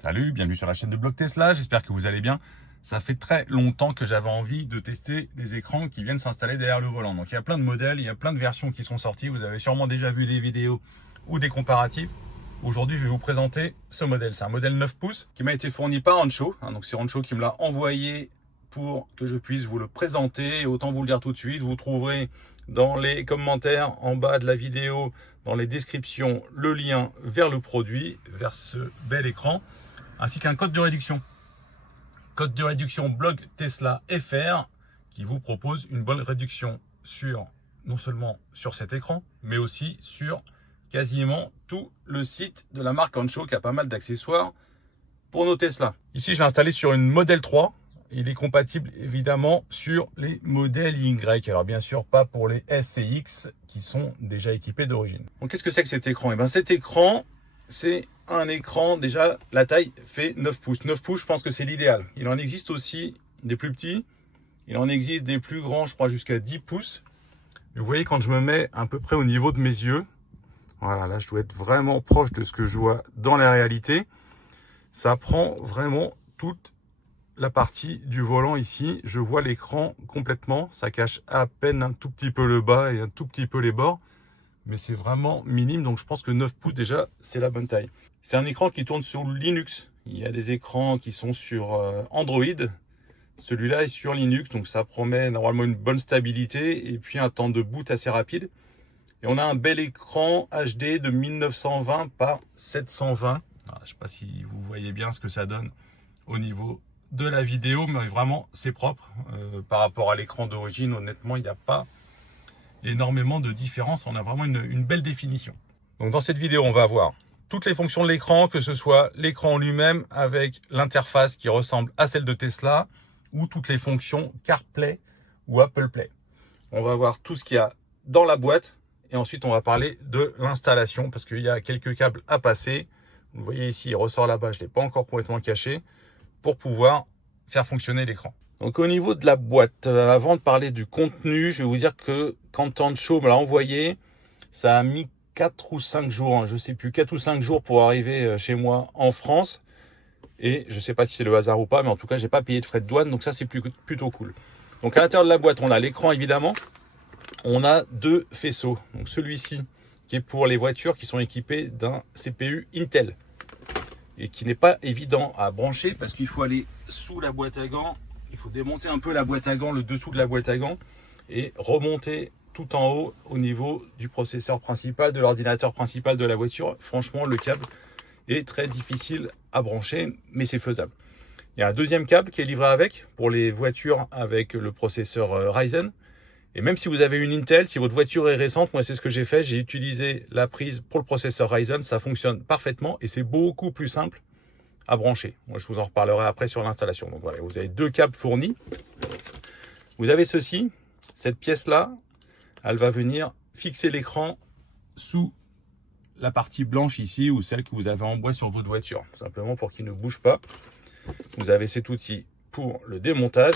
Salut, bienvenue sur la chaîne de Blog Tesla, j'espère que vous allez bien. Ça fait très longtemps que j'avais envie de tester des écrans qui viennent s'installer derrière le volant. Donc il y a plein de modèles, il y a plein de versions qui sont sorties. Vous avez sûrement déjà vu des vidéos ou des comparatifs. Aujourd'hui, je vais vous présenter ce modèle. C'est un modèle 9 pouces qui m'a été fourni par Ancho. Donc c'est Ancho qui me l'a envoyé pour que je puisse vous le présenter. Et autant vous le dire tout de suite, vous trouverez dans les commentaires en bas de la vidéo, dans les descriptions, le lien vers le produit, vers ce bel écran, ainsi qu'un code de réduction. Code de réduction Blog Tesla FR qui vous propose une bonne réduction sur non seulement sur cet écran, mais aussi sur quasiment tout le site de la marque Ancho qui a pas mal d'accessoires pour nos Tesla. Ici, je l'ai installé sur une Model 3. Il est compatible évidemment sur les modèles Y. Alors bien sûr, pas pour les S et X qui sont déjà équipés d'origine. Donc qu'est-ce que c'est que cet écran? Cet écran, c'est un écran, déjà la taille fait 9 pouces. 9 pouces, je pense que c'est l'idéal. Il en existe aussi des plus petits. Il en existe des plus grands, je crois jusqu'à 10 pouces. Vous voyez, quand je me mets à peu près au niveau de mes yeux, voilà, là je dois être vraiment proche de ce que je vois dans la réalité. Ça prend vraiment toute la partie du volant ici. Je vois l'écran complètement. Ça cache à peine un tout petit peu le bas et un tout petit peu les bords. Mais c'est vraiment minime. Donc je pense que 9 pouces déjà, c'est la bonne taille. C'est un écran qui tourne sur Linux. Il y a des écrans qui sont sur Android. Celui-là est sur Linux. Donc ça promet normalement une bonne stabilité et puis un temps de boot assez rapide. Et on a un bel écran HD de 1920 par 720. Alors, je ne sais pas si vous voyez bien ce que ça donne au niveau de la vidéo, mais vraiment c'est propre par rapport à l'écran d'origine. Honnêtement, il n'y a pas énormément de différence. On a vraiment une belle définition. Donc dans cette vidéo, on va voir toutes les fonctions de l'écran, que ce soit l'écran lui-même avec l'interface qui ressemble à celle de Tesla ou toutes les fonctions CarPlay ou Apple Play. On va voir tout ce qu'il y a dans la boîte et ensuite on va parler de l'installation parce qu'il y a quelques câbles à passer. Vous voyez ici, il ressort là-bas, je ne l'ai pas encore complètement caché, pour pouvoir faire fonctionner l'écran. Donc au niveau de la boîte, avant de parler du contenu, je vais vous dire que quand Ancho me l'a envoyé, ça a mis 4 ou 5 jours, je ne sais plus, 4 ou 5 jours pour arriver chez moi en France. Et je ne sais pas si c'est le hasard ou pas, mais en tout cas, j'ai pas payé de frais de douane, donc ça c'est plutôt cool. Donc à l'intérieur de la boîte, on a l'écran évidemment. On a deux faisceaux. Donc celui-ci qui est pour les voitures qui sont équipées d'un CPU Intel et qui n'est pas évident à brancher parce qu'il faut aller sous la boîte à gants, il faut démonter un peu la boîte à gants, le dessous de la boîte à gants et remonter tout en haut au niveau du processeur principal, de l'ordinateur principal de la voiture. Franchement, le câble est très difficile à brancher, mais c'est faisable. Il y a un deuxième câble qui est livré avec pour les voitures avec le processeur Ryzen. Et même si vous avez une Intel, si votre voiture est récente, moi c'est ce que j'ai fait, j'ai utilisé la prise pour le processeur Ryzen, ça fonctionne parfaitement et c'est beaucoup plus simple à brancher. Moi je vous en reparlerai après sur l'installation. Donc voilà, vous avez deux câbles fournis. Vous avez ceci, cette pièce-là, elle va venir fixer l'écran sous la partie blanche ici ou celle que vous avez en bois sur votre voiture, tout simplement pour qu'il ne bouge pas. Vous avez cet outil pour le démontage.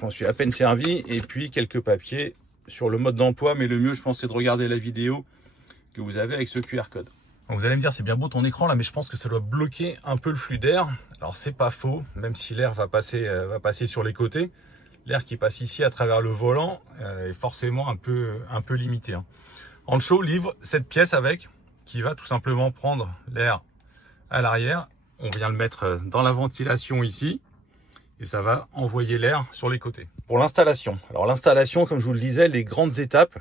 J'en suis à peine servi et puis quelques papiers sur le mode d'emploi, mais le mieux je pense c'est de regarder la vidéo que vous avez avec ce QR code. Donc vous allez me dire c'est bien beau ton écran là, mais je pense que ça doit bloquer un peu le flux d'air. Alors c'est pas faux, même si l'air va passer sur les côtés, l'air qui passe ici à travers le volant est forcément un peu limité. Ancho livre cette pièce avec qui va tout simplement prendre l'air à l'arrière. On vient le mettre dans la ventilation ici. Et ça va envoyer l'air sur les côtés. Pour l'installation, alors l'installation, comme je vous le disais, les grandes étapes,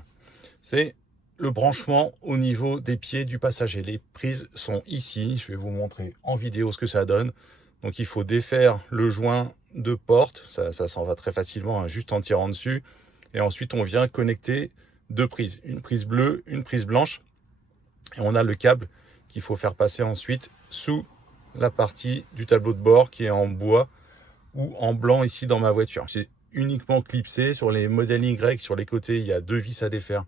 c'est le branchement au niveau des pieds du passager. Les prises sont ici, je vais vous montrer en vidéo ce que ça donne. Donc il faut défaire le joint de porte, ça s'en va très facilement, juste en tirant dessus. Et ensuite on vient connecter deux prises, une prise bleue, une prise blanche. Et on a le câble qu'il faut faire passer ensuite sous la partie du tableau de bord qui est en bois ou en blanc ici dans ma voiture. C'est uniquement clipsé. Sur les modèles Y, sur les côtés, il y a deux vis à défaire.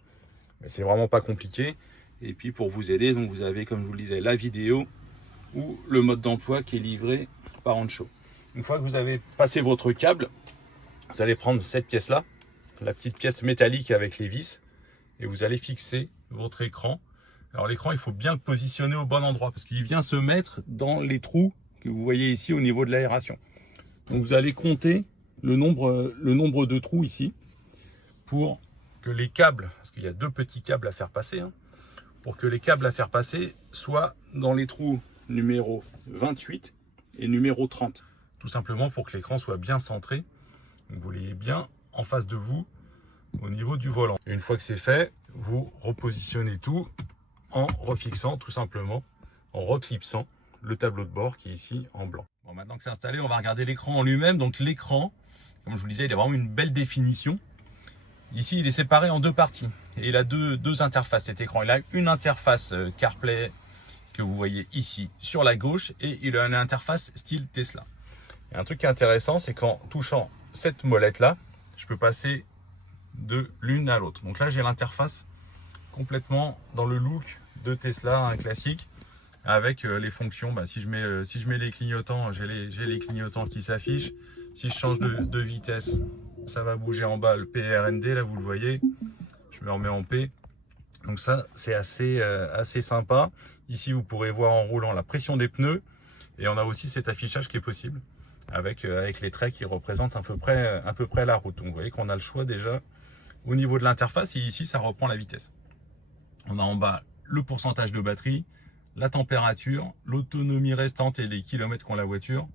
Mais c'est vraiment pas compliqué. Et puis pour vous aider, donc vous avez, comme je vous le disais, la vidéo ou le mode d'emploi qui est livré par Ancho. Une fois que vous avez passé votre câble, vous allez prendre cette pièce-là, la petite pièce métallique avec les vis, et vous allez fixer votre écran. Alors l'écran, il faut bien le positionner au bon endroit parce qu'il vient se mettre dans les trous que vous voyez ici au niveau de l'aération. Donc vous allez compter le nombre de trous ici pour que les câbles, parce qu'il y a 2 petits câbles à faire passer, hein, pour que les câbles à faire passer soient dans les trous numéro 28 et numéro 30. Tout simplement pour que l'écran soit bien centré, donc vous l'ayez bien en face de vous au niveau du volant. Et une fois que c'est fait, vous repositionnez tout en refixant tout simplement, en reclipsant le tableau de bord qui est ici en blanc. Bon, maintenant que c'est installé, on va regarder l'écran en lui-même. Donc l'écran, comme je vous le disais, il a vraiment une belle définition. Ici, il est séparé en 2 parties et il a deux interfaces cet écran. Il a une interface CarPlay que vous voyez ici sur la gauche et il a une interface style Tesla. Et un truc qui est intéressant, c'est qu'en touchant cette molette-là, je peux passer de l'une à l'autre. Donc là, j'ai l'interface complètement dans le look de Tesla, un classique, avec les fonctions. Si je mets les clignotants, j'ai les clignotants qui s'affichent. Si je change de vitesse, ça va bouger en bas le PRND, là vous le voyez. Je me remets en P. Donc ça, c'est assez sympa. Ici, vous pourrez voir en roulant la pression des pneus. Et on a aussi cet affichage qui est possible avec les traits qui représentent à peu près la route. Donc vous voyez qu'on a le choix déjà au niveau de l'interface. Et ici, ça reprend la vitesse. On a en bas le pourcentage de batterie, la température, l'autonomie restante et les kilomètres qu'ont la voiture,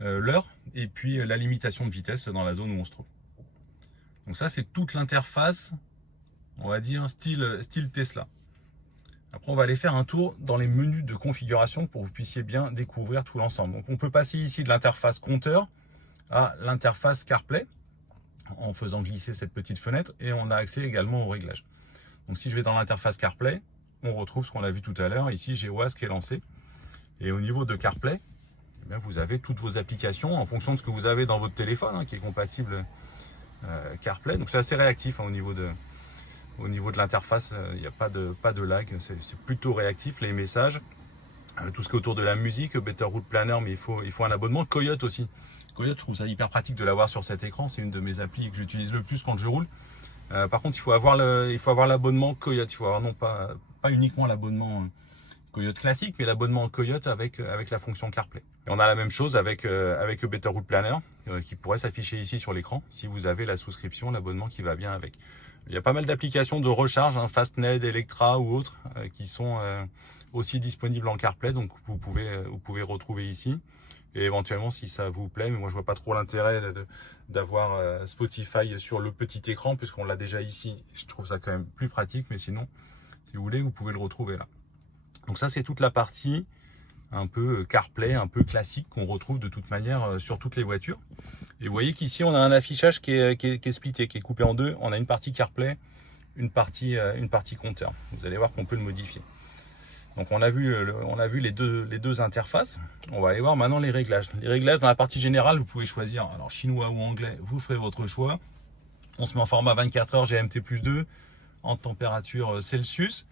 l'heure, et puis la limitation de vitesse dans la zone où on se trouve. Donc ça, c'est toute l'interface, on va dire, style Tesla. Après, on va aller faire un tour dans les menus de configuration pour que vous puissiez bien découvrir tout l'ensemble. Donc, on peut passer ici de l'interface compteur à l'interface CarPlay en faisant glisser cette petite fenêtre et on a accès également au réglage. Donc, si je vais dans l'interface CarPlay, on retrouve ce qu'on a vu tout à l'heure. Ici, j'ai OAS qui est lancé. Et au niveau de CarPlay, eh bien, vous avez toutes vos applications en fonction de ce que vous avez dans votre téléphone qui est compatible CarPlay. Donc, c'est assez réactif au niveau de l'interface, il n'y a pas de lag, c'est plutôt réactif, les messages, tout ce qui est autour de la musique, Better Route Planner, mais il faut un abonnement. Coyote aussi. Coyote, je trouve ça hyper pratique de l'avoir sur cet écran, c'est une de mes applis que j'utilise le plus quand je roule. Par contre, il faut avoir l'abonnement Coyote, il faut avoir non pas uniquement l'abonnement Coyote classique, mais l'abonnement Coyote avec la fonction CarPlay. Et on a la même chose avec Better Route Planner, qui pourrait s'afficher ici sur l'écran, si vous avez la souscription, l'abonnement qui va bien avec. Il y a pas mal d'applications de recharge, Fastned, Electra ou autres, qui sont aussi disponibles en CarPlay, donc vous pouvez retrouver ici. Et éventuellement, si ça vous plaît, mais moi je vois pas trop l'intérêt d'avoir Spotify sur le petit écran, puisqu'on l'a déjà ici. Je trouve ça quand même plus pratique, mais sinon, si vous voulez, vous pouvez le retrouver là. Donc ça, c'est toute la partie un peu CarPlay, un peu classique qu'on retrouve de toute manière sur toutes les voitures. Et vous voyez qu'ici, on a un affichage qui est splitté, qui est coupé en 2. On a une partie CarPlay, une partie compteur. Vous allez voir qu'on peut le modifier. Donc on a vu les deux interfaces. On va aller voir maintenant les réglages. Les réglages, dans la partie générale, vous pouvez choisir alors chinois ou anglais, vous ferez votre choix. On se met en format 24 heures GMT+2 en température Celsius.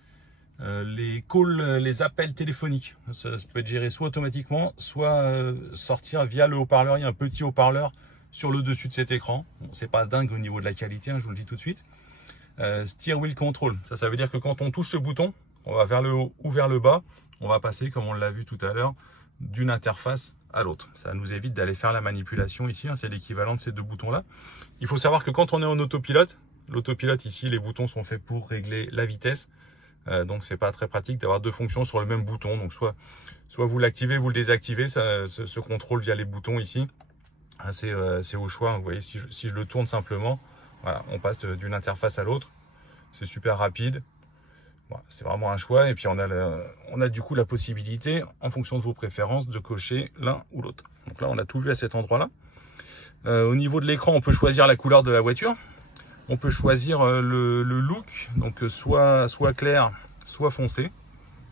Les calls, les appels téléphoniques, ça peut être géré soit automatiquement, soit sortir via le haut-parleur. Il y a un petit haut-parleur sur le dessus de cet écran. Bon, c'est pas dingue au niveau de la qualité, je vous le dis tout de suite. Steer wheel control, ça veut dire que quand on touche ce bouton, on va vers le haut ou vers le bas, on va passer, comme on l'a vu tout à l'heure, d'une interface à l'autre. Ça nous évite d'aller faire la manipulation ici, c'est l'équivalent de ces 2 boutons-là. Il faut savoir que quand on est en autopilote, l'autopilote ici, les boutons sont faits pour régler la vitesse. Donc c'est pas très pratique d'avoir 2 fonctions sur le même bouton. Donc soit vous l'activez, vous le désactivez, ce contrôle via les boutons ici. C'est au choix. Vous voyez, si je le tourne simplement, voilà, on passe d'une interface à l'autre. C'est super rapide. Voilà, c'est vraiment un choix. Et puis on a du coup la possibilité, en fonction de vos préférences, de cocher l'un ou l'autre. Donc là, on a tout vu à cet endroit-là. Au niveau de l'écran, on peut choisir la couleur de la voiture. On peut choisir le look, donc soit clair, soit foncé.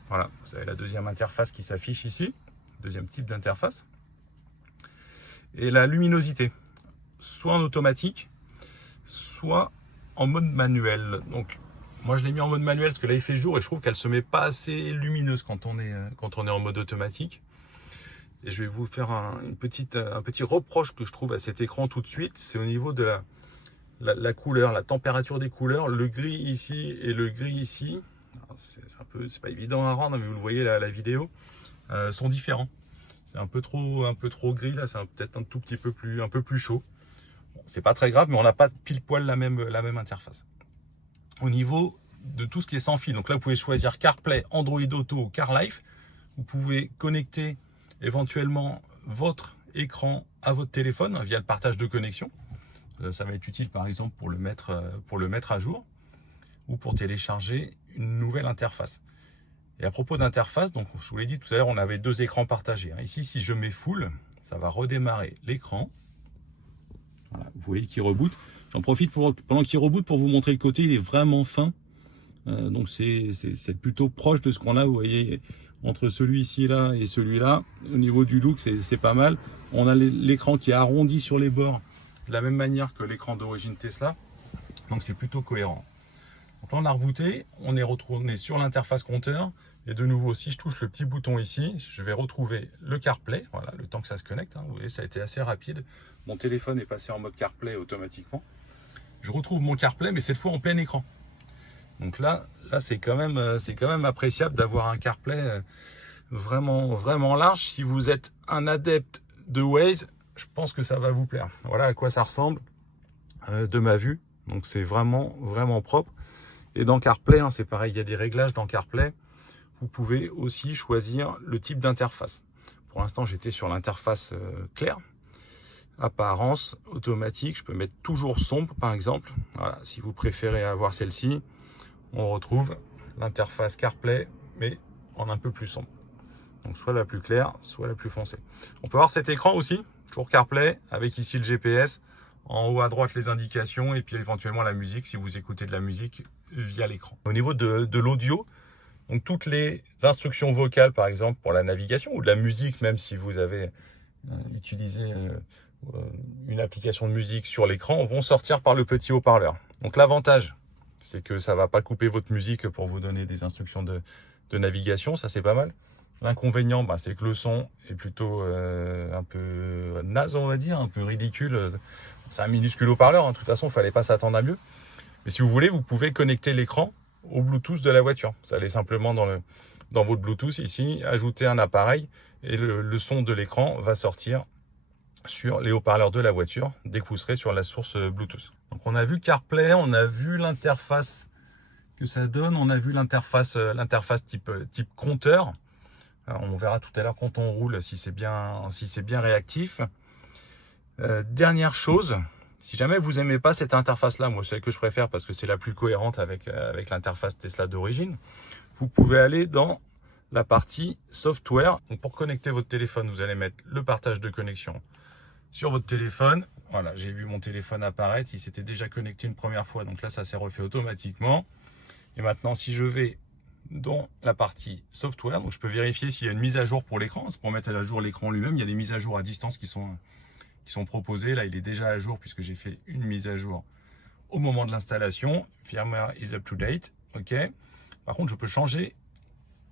Voilà, vous avez la deuxième interface qui s'affiche ici, deuxième type d'interface. Et la luminosité, soit en automatique, soit en mode manuel. Donc, moi je l'ai mis en mode manuel parce que là il fait jour et je trouve qu'elle se met pas assez lumineuse quand on est en mode automatique. Et je vais vous faire un petit reproche que je trouve à cet écran tout de suite, c'est au niveau de la couleur, la température des couleurs, le gris ici et le gris ici, c'est pas évident à rendre, mais vous le voyez la vidéo, sont différents. C'est un peu trop gris là, c'est peut-être un tout petit peu un peu plus chaud. Bon, c'est pas très grave, mais on n'a pas pile poil la même interface. Au niveau de tout ce qui est sans fil, donc là vous pouvez choisir CarPlay, Android Auto, CarLife. Vous pouvez connecter éventuellement votre écran à votre téléphone via le partage de connexion. Ça va être utile par exemple pour le mettre à jour ou pour télécharger une nouvelle interface. Et à propos d'interface, donc je vous l'ai dit tout à l'heure, on avait 2 écrans partagés. Ici, si je mets full, ça va redémarrer l'écran. Voilà, vous voyez qu'il reboot. J'en profite pendant qu'il reboot pour vous montrer le côté, il est vraiment fin. Donc c'est plutôt proche de ce qu'on a, vous voyez, entre celui-ci là et celui-là. Au niveau du look, c'est pas mal. On a l'écran qui est arrondi sur les bords de la même manière que l'écran d'origine Tesla. Donc c'est plutôt cohérent. Donc là on a rebooté, on est retourné sur l'interface compteur. Et de nouveau, si je touche le petit bouton ici, je vais retrouver le CarPlay. Voilà, le temps que ça se connecte. Vous voyez, ça a été assez rapide. Mon téléphone est passé en mode CarPlay automatiquement. Je retrouve mon CarPlay, mais cette fois en plein écran. Donc là c'est quand même appréciable d'avoir un CarPlay vraiment large. Si vous êtes un adepte de Waze, je pense que ça va vous plaire. Voilà à quoi ça ressemble de ma vue. Donc c'est vraiment propre. Et dans CarPlay, c'est pareil, il y a des réglages dans CarPlay. Vous pouvez aussi choisir le type d'interface. Pour l'instant, j'étais sur l'interface claire. Apparence automatique, je peux mettre toujours sombre par exemple. Voilà, si vous préférez avoir celle-ci, on retrouve l'interface CarPlay, mais en un peu plus sombre. Donc soit la plus claire, soit la plus foncée. On peut voir cet écran aussi, toujours CarPlay, avec ici le GPS. En haut à droite, les indications et puis éventuellement la musique si vous écoutez de la musique via l'écran. Au niveau de l'audio, donc toutes les instructions vocales, par exemple, pour la navigation ou de la musique, même si vous avez utilisé une application de musique sur l'écran, vont sortir par le petit haut-parleur. Donc l'avantage, c'est que ça ne va pas couper votre musique pour vous donner des instructions de navigation, ça c'est pas mal. L'inconvénient, c'est que le son est plutôt un peu naze, on va dire, un peu ridicule. C'est un minuscule haut-parleur, de toute façon, il ne fallait pas s'attendre à mieux. Mais si vous voulez, vous pouvez connecter l'écran au Bluetooth de la voiture. Vous allez simplement dans votre Bluetooth ici, ajouter un appareil et le son de l'écran va sortir sur les haut-parleurs de la voiture dès que vous serez sur la source Bluetooth. Donc on a vu CarPlay, on a vu l'interface que ça donne, on a vu l'interface type compteur. Alors, on verra tout à l'heure quand on roule si c'est bien réactif. Dernière chose, si jamais vous n'aimez pas cette interface-là, moi c'est celle que je préfère parce que c'est la plus cohérente avec l'interface Tesla d'origine, vous pouvez aller dans la partie software. Donc pour connecter votre téléphone, vous allez mettre le partage de connexion sur votre téléphone. Voilà, j'ai vu mon téléphone apparaître, il s'était déjà connecté une première fois, donc là ça s'est refait automatiquement. Et maintenant si je vais dans la partie software, donc je peux vérifier s'il y a une mise à jour pour l'écran. C'est pour mettre à jour l'écran lui-même. Il y a des mises à jour à distance qui sont proposées. Là, il est déjà à jour puisque j'ai fait une mise à jour au moment de l'installation. Firmware is up to date. OK. Par contre, je peux changer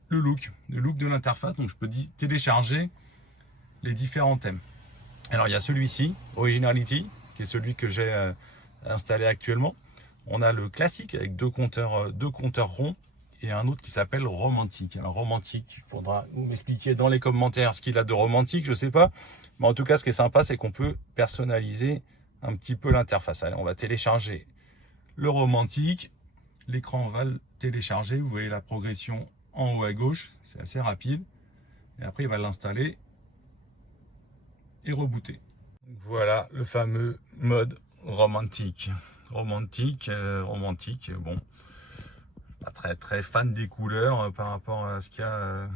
le look de l'interface. Donc, je peux télécharger les différents thèmes. Alors, il y a celui-ci, Originality, qui est celui que j'ai installé actuellement. On a le classique avec deux compteurs ronds. Et un autre qui s'appelle Romantique. Alors Romantique, il faudra vous m'expliquer dans les commentaires ce qu'il a de romantique, je sais pas. Mais en tout cas, ce qui est sympa, c'est qu'on peut personnaliser un petit peu l'interface. Allez, on va télécharger le Romantique. L'écran va le télécharger. Vous voyez la progression en haut à gauche. C'est assez rapide. Et après, il va l'installer et rebooter. Voilà le fameux mode Romantique. Romantique, bon. Pas très fan des couleurs par rapport à ce qu'il y a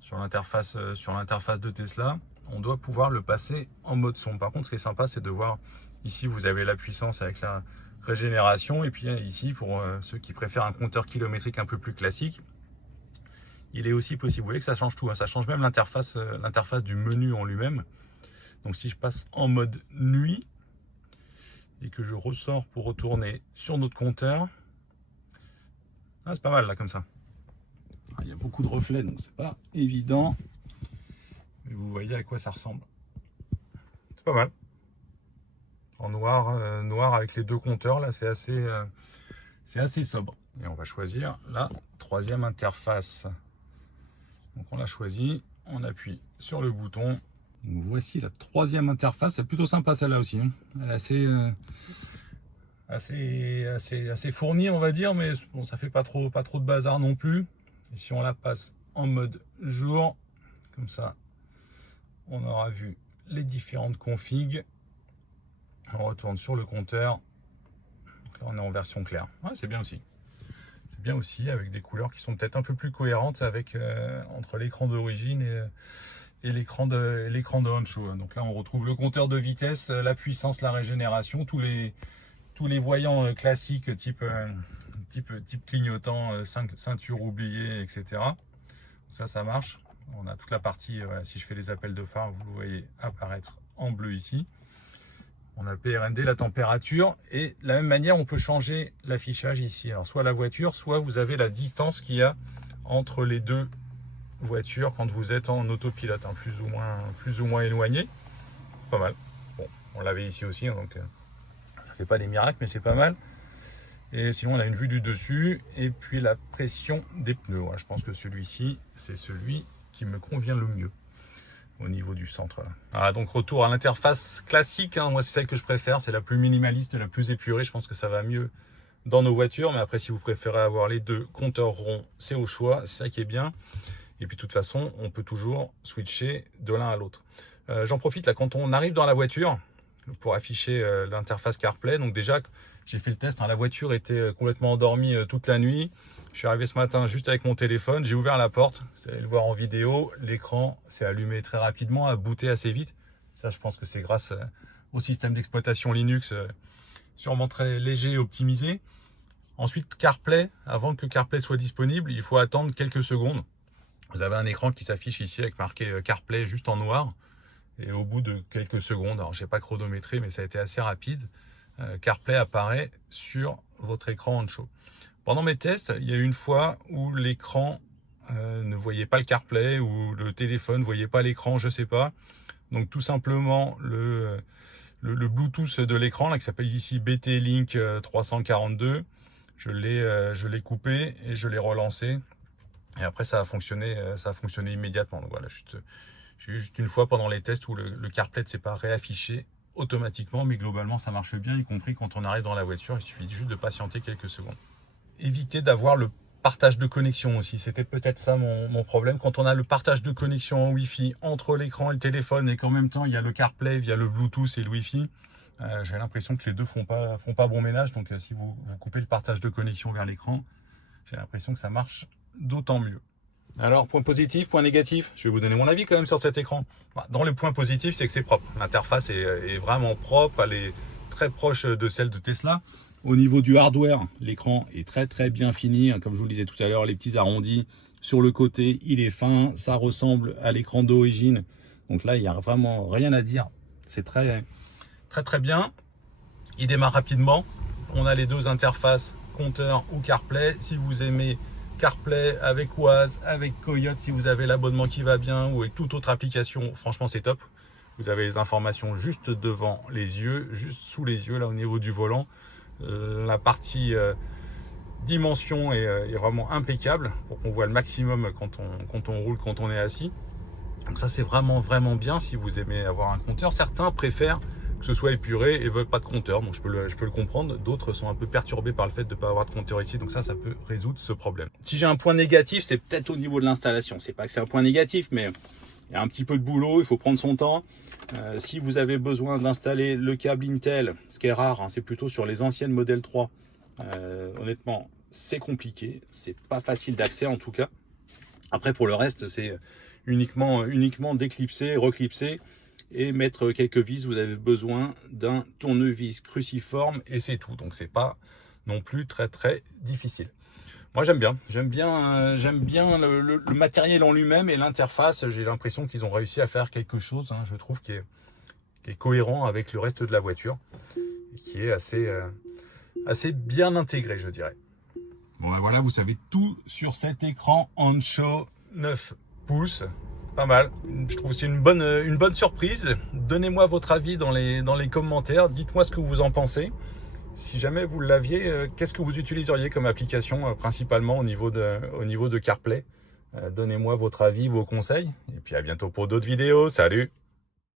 sur l'interface de Tesla. On doit pouvoir le passer en mode son. Par contre, ce qui est sympa, c'est de voir ici, vous avez la puissance avec la régénération. Et puis ici, pour ceux qui préfèrent un compteur kilométrique un peu plus classique, il est aussi possible. Vous voyez que ça change tout. Ça change même l'interface du menu en lui-même. Donc si je passe en mode nuit et que je ressors pour retourner sur notre compteur, c'est pas mal là comme ça. Il y a beaucoup de reflets donc c'est pas évident. Mais vous voyez à quoi ça ressemble. C'est pas mal. En noir avec les deux compteurs là, c'est assez sobre. Et on va choisir la troisième interface. Donc on l'a choisi. on appuie sur le bouton. Donc, voici la troisième interface, c'est plutôt sympa celle-là aussi, hein. Elle est assez fournie, on va dire, mais bon, ça fait pas trop de bazar non plus. Et si on la passe en mode jour, comme ça, on aura vu les différentes configs. On retourne sur le compteur. Donc là, on est en version claire. Ouais, c'est bien aussi. C'est bien aussi avec des couleurs qui sont peut-être un peu plus cohérentes avec entre l'écran d'origine et l'écran de Honcho. Donc là, on retrouve le compteur de vitesse, la puissance, la régénération, tous les voyants classiques type clignotant, ceinture oubliée, etc. Ça marche. On a toute la partie, voilà, si je fais les appels de phare, vous le voyez apparaître en bleu ici. On a le PRND, la température, et de la même manière, on peut changer l'affichage ici. Alors, soit la voiture, soit vous avez la distance qu'il y a entre les deux voitures quand vous êtes en autopilote, hein, plus ou moins éloigné. Pas mal. Bon, on l'avait ici aussi, hein, donc ça fait pas des miracles, mais c'est pas mal. Et sinon, on a une vue du dessus, et puis la pression des pneus. Ouais, je pense que celui-ci, c'est celui qui me convient le mieux au niveau du centre. Voilà, donc retour à l'interface classique, hein. Moi c'est celle que je préfère, c'est la plus minimaliste, la plus épurée. Je pense que ça va mieux dans nos voitures, mais après si vous préférez avoir les deux compteurs ronds, c'est au choix, c'est ça qui est bien. Et puis de toute façon, on peut toujours switcher de l'un à l'autre. J'en profite là quand on arrive dans la voiture pour afficher l'interface CarPlay. Donc déjà, j'ai fait le test, hein, la voiture était complètement endormie toute la nuit. Je suis arrivé ce matin juste avec mon téléphone, j'ai ouvert la porte, vous allez le voir en vidéo, l'écran s'est allumé très rapidement, a booté assez vite. Ça, je pense que c'est grâce au système d'exploitation Linux, sûrement très léger et optimisé. Ensuite, CarPlay, avant que CarPlay soit disponible, il faut attendre quelques secondes. Vous avez un écran qui s'affiche ici avec marqué CarPlay juste en noir. Et au bout de quelques secondes, alors je n'ai pas chronométré, mais ça a été assez rapide, CarPlay apparaît sur votre écran Honcho. Pendant mes tests, il y a eu une fois où l'écran ne voyait pas le CarPlay, ou le téléphone ne voyait pas l'écran, je ne sais pas. Donc tout simplement le Bluetooth de l'écran, là, qui s'appelle ici BT-Link 342, je l'ai coupé et je l'ai relancé. Et après ça a fonctionné immédiatement. Donc voilà, j'ai eu juste une fois pendant les tests où le CarPlay ne s'est pas réaffiché automatiquement, mais globalement ça marche bien, y compris quand on arrive dans la voiture. Il suffit juste de patienter quelques secondes. Éviter d'avoir le partage de connexion aussi, c'était peut-être ça mon problème. Quand on a le partage de connexion en Wi-Fi entre l'écran et le téléphone, et qu'en même temps il y a le CarPlay via le Bluetooth et le Wi-Fi, j'ai l'impression que les deux font pas bon ménage. Donc si vous coupez le partage de connexion vers l'écran, j'ai l'impression que ça marche d'autant mieux. Alors, point positif, point négatif, je vais vous donner mon avis quand même sur cet écran. Dans les points positifs, c'est que c'est propre. L'interface est vraiment propre, elle est très proche de celle de Tesla. Au niveau du hardware, l'écran est très bien fini. Comme je vous le disais tout à l'heure, les petits arrondis sur le côté, il est fin, ça ressemble à l'écran d'origine. Donc là, il n'y a vraiment rien à dire. C'est très bien. Il démarre rapidement. On a les deux interfaces, compteur ou CarPlay. Si vous aimez CarPlay avec Waze, avec Coyote, si vous avez l'abonnement qui va bien, ou avec toute autre application, franchement c'est top. Vous avez les informations juste devant les yeux, juste sous les yeux, là au niveau du volant. La partie dimension est vraiment impeccable pour qu'on voit le maximum quand on roule, quand on est assis. Donc ça c'est vraiment bien si vous aimez avoir un compteur. Certains préfèrent que ce soit épuré et veulent pas de compteur, donc je peux le comprendre. D'autres sont un peu perturbés par le fait de ne pas avoir de compteur ici, donc ça peut résoudre ce problème. Si j'ai un point négatif, c'est peut-être au niveau de l'installation. C'est pas que c'est un point négatif, mais il y a un petit peu de boulot, il faut prendre son temps. Si vous avez besoin d'installer le câble Intel, ce qui est rare, hein, c'est plutôt sur les anciennes Model 3, honnêtement c'est compliqué, c'est pas facile d'accès en tout cas. Après pour le reste c'est uniquement déclipser, reclipser et mettre quelques vis. Vous avez besoin d'un tournevis cruciforme et c'est tout, donc c'est pas non plus très difficile. Moi j'aime bien le matériel en lui-même et l'interface. J'ai l'impression qu'ils ont réussi à faire quelque chose, hein, je trouve, qui est cohérent avec le reste de la voiture et qui est assez bien intégré, je dirais. Bon ben voilà, vous savez tout sur cet écran Honcho 9 pouces. Pas mal, je trouve que c'est une bonne surprise. Donnez-moi votre avis dans les commentaires, dites-moi ce que vous en pensez. Si jamais vous l'aviez, qu'est-ce que vous utiliseriez comme application principalement au niveau de CarPlay? Donnez-moi votre avis, vos conseils. Et puis à bientôt pour d'autres vidéos. Salut!